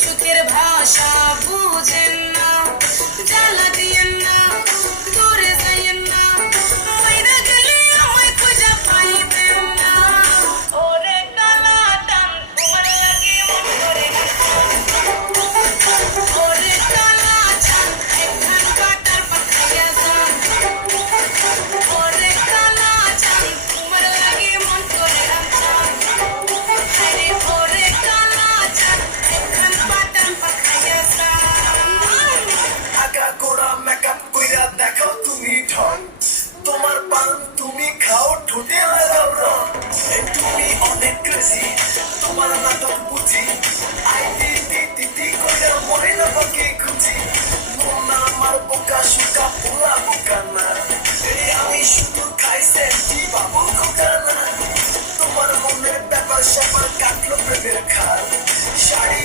চোখের ভাষা বুঝে ক্রেজি তোমার নাটক বুঝি আই দি দি দি দি কইরা মরে না বাকি খুঁজি মন আমার বোকা সুকা পোলা বোকা না এই আমি শুধু খাইছে কি বাবু খোকা না তোমার মনের ব্যাপার স্যাপার কাটলো প্রেমের খাল শাড়ি